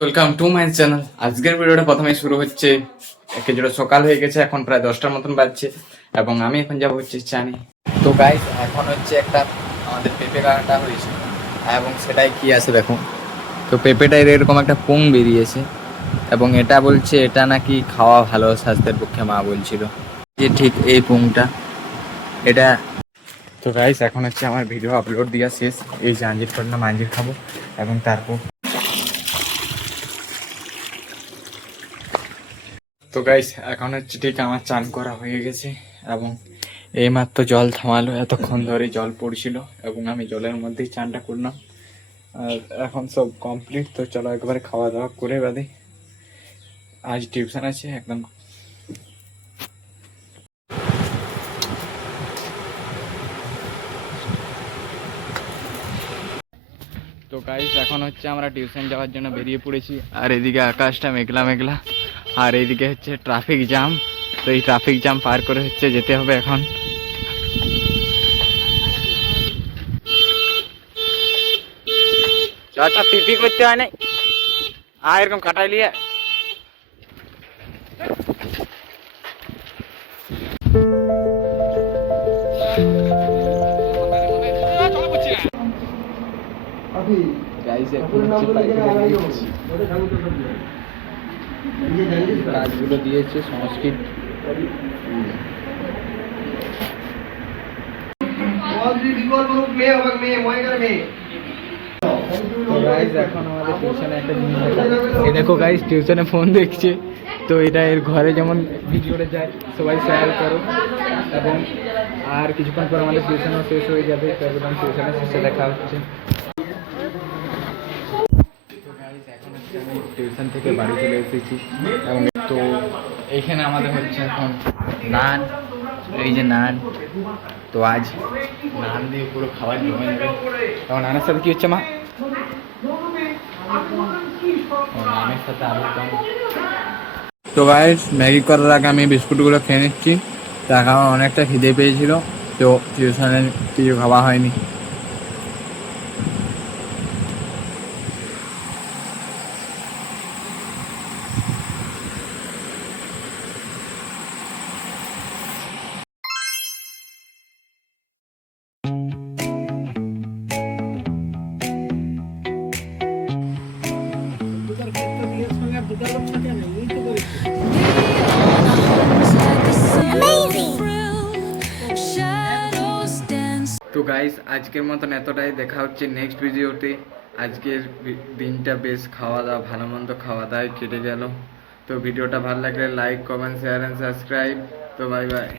Welcome to my channel. আজকের ভিডিওটা প্রথমে শুরু হচ্ছে কিছুটা সকাল হয়ে গেছে, এখন প্রায় 10টার মতন বাজছে এবং আমি এখন যাবো হচ্ছে চানি। তো গাইস এখন হচ্ছে একটা আমাদের পেঁপে কাটা হয়েছে এবং সেটাই কি আছে দেখো। তো পেঁপেটার এরকম একটা পুং বেরিয়েছে এবং এটা বলছে এটা নাকি খাওয়া ভালো স্বাস্থ্যের পক্ষে, মা বলছিল যে ঠিক এই পুংটা এটা। তো গাইস এখন হচ্ছে আমার ভিডিও আপলোড দেওয়া শেষ, এই যে আঞ্জির করলাম, আঞ্জির খাবো এবং তারপর তো গাইস এখন হচ্ছে ঠিক আমার চান করা হয়ে গেছে এবং এইমাত্র জল থামালো, এতক্ষণ ধরে জল পড়ছিল এবং আমি জলের মধ্যেই চানটা করলাম। আর এখন সব কমপ্লিট, তো চলো একবারে খাওয়া দাওয়া করে বাদে আজ টিউশন আছে একদম। তো গাইস এখন হচ্ছে আমরা টিউশন যাওয়ার জন্য বেরিয়ে পড়েছি, আর এদিকে আকাশটা মেঘলা মেঘলা, আর এইদিকে হচ্ছে ট্রাফিক জ্যাম। তো এই ট্রাফিক জ্যাম পার করে হচ্ছে যেতে হবে এখন। আচ্ছা পিপি করতে হয় নাই, এরকম কাটাই লিয়ে কাজগুলো দিয়েছে সংস্কৃত। এখন আমাদের টিউশনে একটা জিনিস এই দেখো গাইস, টিউশনে ফোন দেখছে। তো এটা এর ঘরে যেমন ভিডিওটা যায়, সবাই শেয়ার করো এবং আর কিছুক্ষণ পর আমাদের টিউশনও শেষ হয়ে যাবে। তো একদম টিউশনের শেষে দেখা হচ্ছে। এখন হচ্ছে আমি টিউশন থেকে বাড়ি চলে এসেছি এবং তো এইখানে আমাদের হচ্ছে এখন নান, এই যে নান। তো আজ নান দিয়ে পুরো খাবার জমে নেবে। এবং নানের সাথে কি হচ্ছে মা? নানের সাথে আলুর দম। তো গাইস ম্যাগি করার আগে আমি বিস্কুটগুলো খেয়ে নিচ্ছি, তার কারণ অনেকটা খিদে পেয়েছিল, তো টিউশনে কিছু খাওয়া হয়নি। তো গাইস আজকের মতন এতটাই, দেখা হচ্ছে নেক্সট ভিডিওতে। আজকের দিনটা বেশ খাওয়া দাওয়া, ভালো মন্দ খাওয়া দাওয়ায় কেটে গেল। তো ভিডিওটা ভালো লাগলে like, comment, share and subscribe. তো বাই বাই।